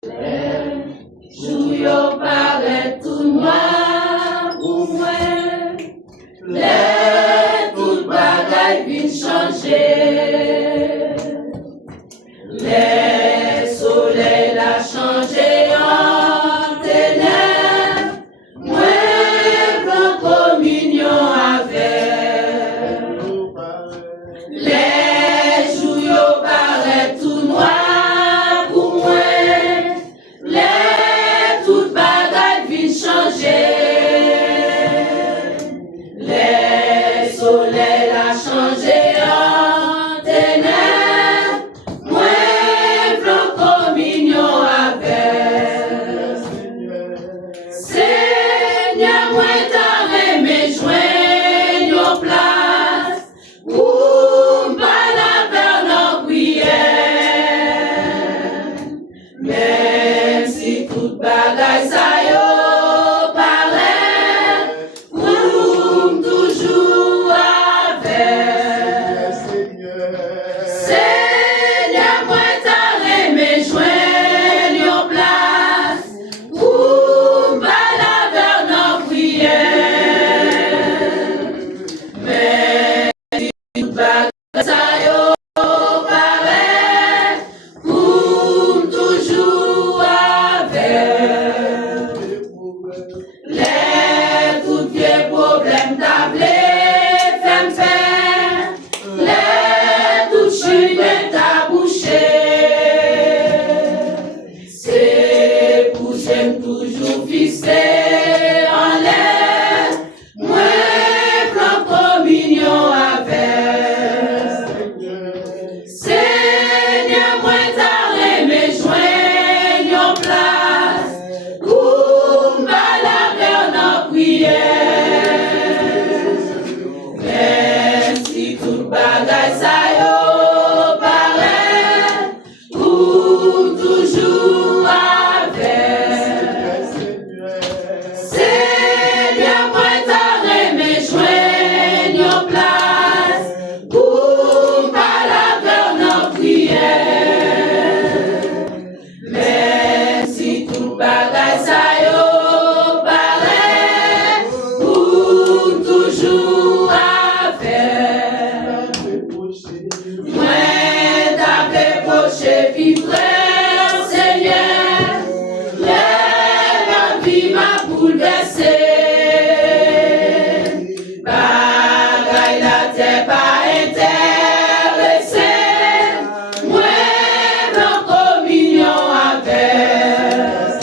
Jou yo paraît tout noir pour moi. Les tout bagaille vin changer. Les soleils la changé en ténèbres. Moi, prends communion avec. Les jours yo paraît tout noir pour moi. Les tout bagaille vin changer. Les soleils la changé en ténèbres. Moi, prends communion avec. Seigneur, moi t'as aimé joindre en place. Ou pas la vers nos prières. Même si toute bagaille ça yo paraît, ou toujours avec. Seigneur, moi t'as aimé joindre en place. Ou pas la vers nos prières. Mais si toute bagaille ça yo paraît, ou toujours avec. Les tout vieux problèmes tablés, femme faire. Les tout chutes tabouché. C'est pour j'aime toujours fixé en l'air. Moi, prends communion avec. Seigneur, moi t'as aimé joindre en place. Ou pas la vers nos prières. Même si toute bagaille ça yo paraît, ou toujours avec. Seigneur, moi t'as aimé joindre en place. Ou pas la vers nos prières. Même si toute bagaille ça yo paraît, ou toujours avec. Moi t'avais poché vivre, Seigneur. La vie m'a bouleversé. Bagaille la terre pas intéressé. Moi, prends communion avec.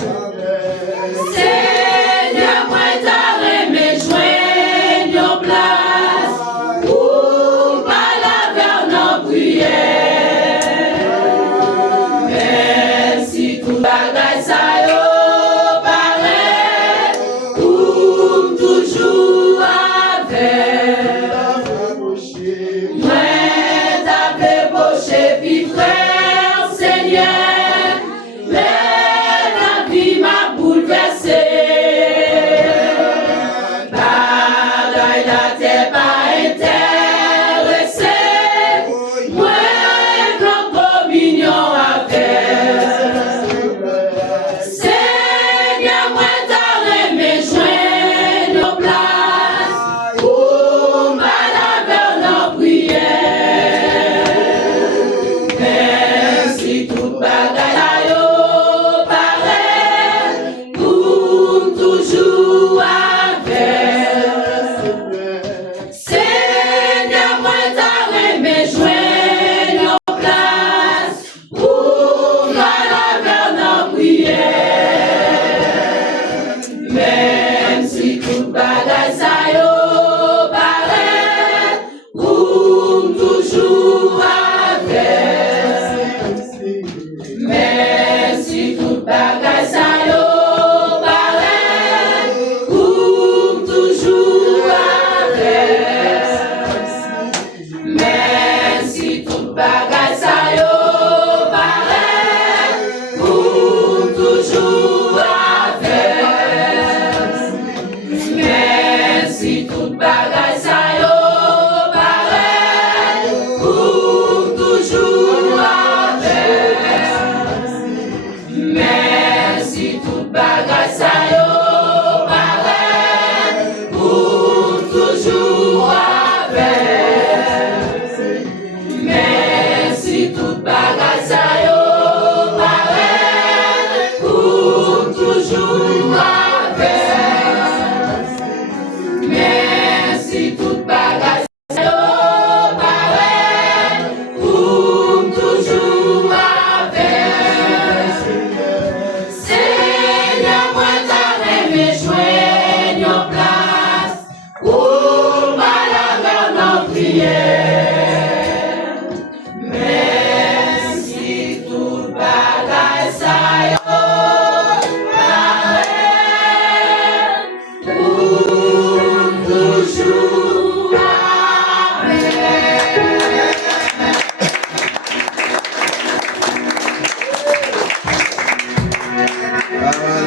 tout bagay sa yo pareil, pour toujours avec. Merci tout bagay sa yo pareil, pour toujours avec. Merci tout bagay sa yo pareil, pour toujours avec. Seigneur, moi t'as aimé jouer nos places, pour malaga nos prières. Merci tout bagay sa yo pareil, pour toujours avec. Voilà.